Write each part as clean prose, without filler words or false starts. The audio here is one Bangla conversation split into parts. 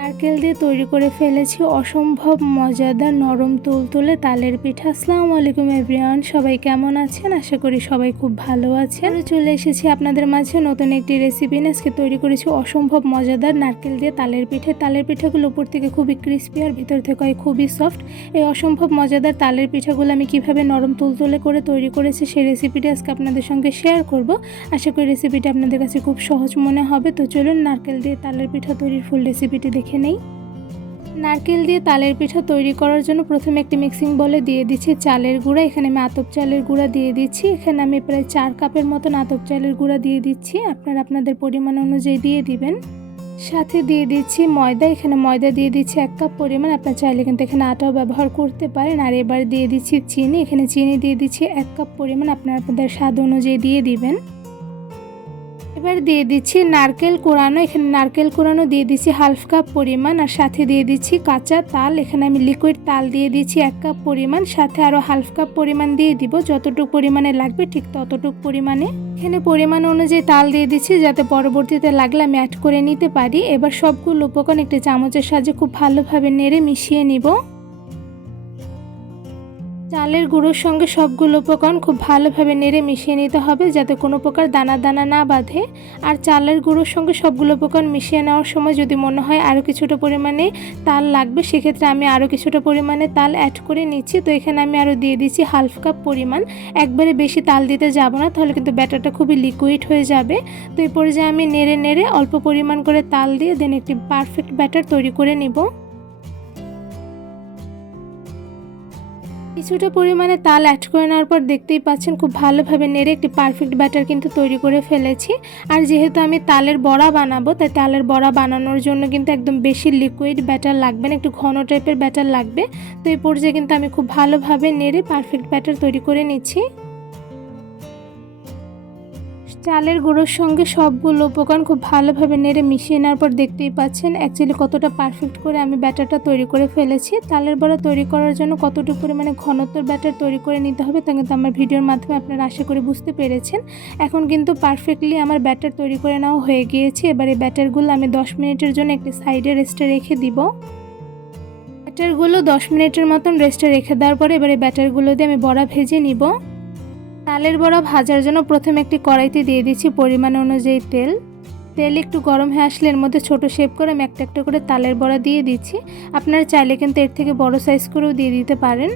নারকেল দিয়ে তৈরি করে ফেলেছি অসম্ভব মজাদার নরম তুলতুলে তালের পিঠা। আসসালামু আলাইকুম এভরিওয়ান, সবাই কেমন আছেন? আশা করি সবাই খুব ভালো আছেন। চলে এসেছি আপনাদের মাঝে নতুন একটি রেসিপি নিয়ে। আজকে তৈরি করেছি অসম্ভব মজাদার নারকেল দিয়ে তালের পিঠা। তালের পিঠাগুলো উপর থেকে খুবই ক্রিস্পি আর ভিতর থেকে হয় খুবই সফট। এই অসম্ভব মজাদার তালের পিঠাগুলো আমি কিভাবে নরম তুলতুলে করে তৈরি করেছি সেই রেসিপিটা আজকে আপনাদের সঙ্গে শেয়ার করব। আশা করি রেসিপিটা আপনাদের কাছে খুব সহজ মনে হবে। তো চলুন নারকেল দিয়ে তালের পিঠা তৈরির ফুল রেসিপিটি দেখে নেই। নারকেল দিয়ে তালের পিঠা তৈরি করার জন্য প্রথমে একটি মিক্সিং বলে দিয়ে দিচ্ছি চালের গুঁড়া। এখানে আমি আতপ চালের গুঁড়া দিয়ে দিচ্ছি। এখানে আমি প্রায় 4 কাপের মতন আতপ চালের গুঁড়া দিয়ে দিচ্ছি। আপনারা আপনাদের পরিমাণ অনুযায়ী দিয়ে দিবেন। সাথে দিয়ে দিচ্ছি ময়দা। এখানে ময়দা দিয়ে দিচ্ছি 1 কাপ পরিমাণ। আপনার চাইলে কিন্তু এখানে আটাও ব্যবহার করতে পারেন। আর এবার দিয়ে দিচ্ছি চিনি। এখানে চিনি দিয়ে দিচ্ছি 1 কাপ পরিমাণ। আপনারা আপনাদের স্বাদ অনুযায়ী দিয়ে দিবেন। এবার দিয়ে দিচ্ছি নারকেল কোড়ানো। এখানে নারকেল কোড়ানো দিয়ে দিচ্ছি 1/2 কাপ পরিমাণ। আর সাথে দিয়ে দিচ্ছি কাঁচা তাল। এখানে আমি লিকুইড তাল দিয়ে দিচ্ছি 1 কাপ পরিমাণ। সাথে আরও 1/2 কাপ পরিমাণ দিয়ে দিব। যতটুকু পরিমাণে লাগবে ঠিক ততটুকু পরিমাণে এখানে পরিমাণ অনুযায়ী তাল দিয়ে দিচ্ছি, যাতে পরবর্তীতে লাগলে আমি অ্যাড করে নিতে পারি। এবার সবগুলো উপকরণ একটি চামচের সাহায্যে খুব ভালোভাবে নেড়ে মিশিয়ে নিব। চালের গুঁড়োর সঙ্গে সবগুলো উপকরণ খুব ভালোভাবে নেড়ে মিশিয়ে নিতে হবে, যাতে কোনো প্রকার দানা দানা না বাঁধে। আর চালের গুঁড়োর সঙ্গে সবগুলো উপকরণ মিশিয়ে নেওয়ার সময় যদি মনে হয় আরও কিছুটা পরিমাণে তাল লাগবে, সেক্ষেত্রে আমি আরও কিছুটা পরিমাণে তাল অ্যাড করে নিচ্ছি। তো এখানে আমি আরও দিয়ে দিচ্ছি 1/2 কাপ পরিমাণ। একবারে বেশি তাল দিতে যাব না, তাহলে কিন্তু ব্যাটারটা খুবই লিকুইড হয়ে যাবে। তো এই পর্যায়ে আমি নেড়ে নেড়ে অল্প পরিমাণ করে তাল দিয়ে দেন একটি পারফেক্ট ব্যাটার তৈরি করে নিব। কিছুটা পরিমাণে তাল অ্যাড করে নেওয়ার পর দেখতেই পাচ্ছেন খুব ভালোভাবে নেড়ে একটি পারফেক্ট ব্যাটার কিন্তু তৈরি করে ফেলেছি। আর যেহেতু আমি তালের বড়া বানাবো, তাই তালের বড়া বানানোর জন্য কিন্তু একদম বেশি লিকুইড ব্যাটার লাগবে না, একটু ঘন টাইপের ব্যাটার লাগবে। তো এই পর্যায়ে কিন্তু আমি খুব ভালোভাবে নেড়ে পারফেক্ট ব্যাটার তৈরি করে নিচ্ছি। চালের গুঁড়োর সঙ্গে সবগুলো উপকরণ খুব ভালোভাবে নেড়ে মিশিয়ে নেওয়ার পর দেখতেই পাচ্ছেন অ্যাকচুয়ালি কতটা পারফেক্ট করে আমি ব্যাটারটা তৈরি করে ফেলেছি। তালের বড়া তৈরি করার জন্য কতটুকু পরিমাণে ঘনত্বর ব্যাটার তৈরি করে নিতে হবে তা কিন্তু আমার ভিডিওর মাধ্যমে আপনারা আশা করি বুঝতে পেরেছেন। এখন কিন্তু পারফেক্টলি আমার ব্যাটার তৈরি করে নেওয়া হয়ে গিয়েছে। এবার এই ব্যাটারগুলো আমি 10 মিনিটের জন্য একটি সাইডে রেস্টে রেখে দিব। ব্যাটারগুলো 10 মিনিটের মতন রেস্টে রেখে দেওয়ার পরে এবার এই ব্যাটারগুলো দিয়ে আমি বড়া ভেজে নিব। তালের বড়া ভাজার জন্য প্রথমে একটি কড়াইতে দিয়ে দিচ্ছি পরিমাণ অনুযায়ী তেল। তেল একটু গরম হয়ে আসলে এর মধ্যে ছোট শেপ করে আমি একটা একটা করে তালের বড়া দিয়ে দিচ্ছি। আপনারা চাইলে কিন্তু এর থেকে বড় সাইজ করেও দিয়ে দিতে পারেন।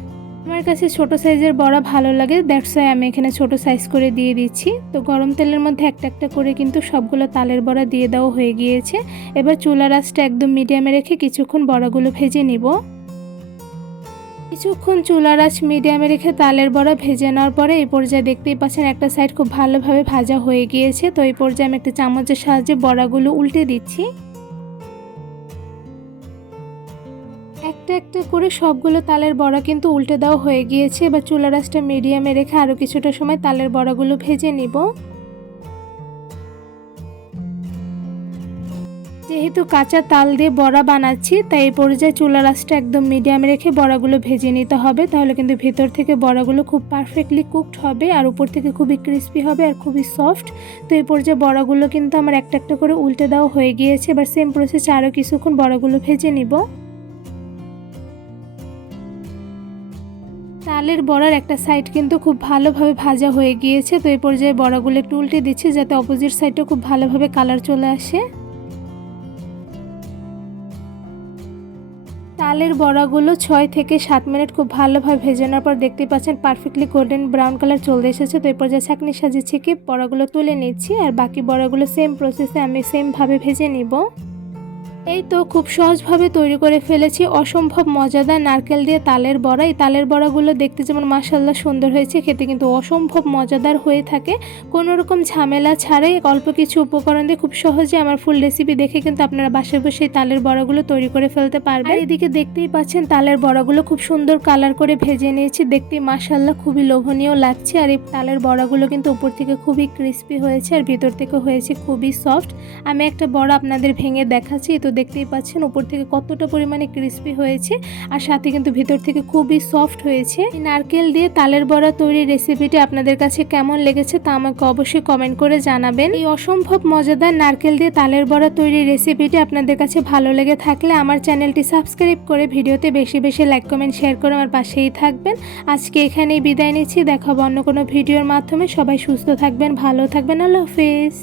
আমার কাছে ছোট সাইজের বড়া ভালো লাগে, দ্যাটস ওয়াই আমি এখানে ছোট সাইজ করে দিয়ে দিচ্ছি। তো গরম তেলের মধ্যে একটা একটা করে কিন্তু সবগুলো তালের বড়া দিয়ে দেওয়া হয়ে গিয়েছে। এবার চুলার আঁচটা একদম মিডিয়ামে রেখে কিছুক্ষণ বড়াগুলো ভেজে নিব। কিছুক্ষণ চুলার আঁচ মিডিয়ামে রেখে তালের বড়া ভেজে নেওয়ার পরে এই পর্যায়ে দেখতেই পাচ্ছেন একটা সাইড খুব ভালোভাবে ভাজা হয়ে গিয়েছে। তো এই পর্যায়ে আমি একটা চামচের সাহায্যে বড়াগুলো উল্টে দিচ্ছি। একটা একটা করে সবগুলো তালের বড়া কিন্তু উল্টে দেওয়া হয়ে গিয়েছে। এবার চুলার আঁচটা মিডিয়ামে রেখে আরও কিছুটা সময় তালের বড়াগুলো ভেজে নিব। যেহেতু কাঁচা তাল দিয়ে বড়া বানাচ্ছি, তাই এই পর্যায়ে চুলার আঁচটা একদম মিডিয়ামে রেখে বড়াগুলো ভেজে নিতে হবে, তাহলে কিন্তু ভেতর থেকে বড়াগুলো খুব পারফেক্টলি কুকড হবে আর উপর থেকে খুবই ক্রিস্পি হবে আর খুবই সফট। তো এই পর্যায়ে বড়াগুলো কিন্তু আমার একটা একটা করে উল্টে দেওয়া হয়ে গিয়েছে। এবার সেম প্রসেসে আরও কিছুক্ষণ বড়াগুলো ভেজে নিব। তালের বড়ার একটা সাইড কিন্তু খুব ভালোভাবে ভাজা হয়ে গিয়েছে। তো এই পর্যায়ে বড়াগুলো একটু উল্টে দিচ্ছি, যাতে অপোজিট সাইডটা খুব ভালোভাবে কালার চলে আসে। তালের বড়াগুলো 6 থেকে 7 মিনিট খুব ভালোভাবে ভেজে নেওয়ার পর দেখতেই পাচ্ছেন পারফেক্টলি গোল্ডেন ব্রাউন কালার চলে এসেছে। তো এই পর্যায়ে ছাঁকনির সাহায্যে ছেঁকে বড়াগুলো তুলে নিচ্ছি। আর বাকি বড়াগুলো সেম প্রসেসে আমি সেমভাবে ভেজে নিব। এই তো খুব সহজভাবে তৈরি করে ফেলেছি অসম্ভব মজাদার নারকেল দিয়ে তালের বড়া। এই তালের বড়াগুলো দেখতে যেমন মাশাআল্লাহ সুন্দর হয়েছে, খেতে কিন্তু অসম্ভব মজাদার হয়ে থাকে। কোনো রকম ঝামেলা ছাড়াই অল্প কিছু উপকরণ দিয়ে খুব সহজে আমার ফুল রেসিপি দেখে কিন্তু আপনারা বাসায় বসে এই তালের বড়াগুলো তৈরি করে ফেলতে পারবেন। আর এদিকে দেখতেই পাচ্ছেন তালের বড়াগুলো খুব সুন্দর কালার করে ভেজে নিয়েছি, দেখতে মাশাআল্লাহ খুবই লোভনীয় লাগছে। আর এই তালের বড়াগুলো কিন্তু উপর থেকে খুবই ক্রিস্পি হয়েছে আর ভিতর থেকে হয়েছে খুবই সফট। আমি একটা বড়া আপনাদের ভেঙে দেখাচ্ছি। তো দেখতেই পাচ্ছেন উপর থেকে কতটা পরিমাণে ক্রিস্পি হয়েছে আর সাথে কিন্তু ভিতর থেকে খুবই সফট হয়েছে। নারকেল দিয়ে তালের বড়া তৈরির রেসিপিটি আপনাদের কাছে কেমন লেগেছে তা আমাকে অবশ্যই কমেন্ট করে জানাবেন। এই অসম্ভব মজাদার নারকেল দিয়ে তালের বড়া তৈরির রেসিপিটি আপনাদের কাছে ভালো লেগে থাকলে আমার চ্যানেলটি সাবস্ক্রাইব করে ভিডিওতে বেশি বেশি লাইক কমেন্ট শেয়ার করে আমার পাশেই থাকবেন। আজকে এখানেই বিদায় নিচ্ছি, দেখা হবে অন্য কোনো ভিডিওর মাধ্যমে। সবাই সুস্থ থাকবেন, ভালো থাকবেন, আল্লাহ হাফেজ।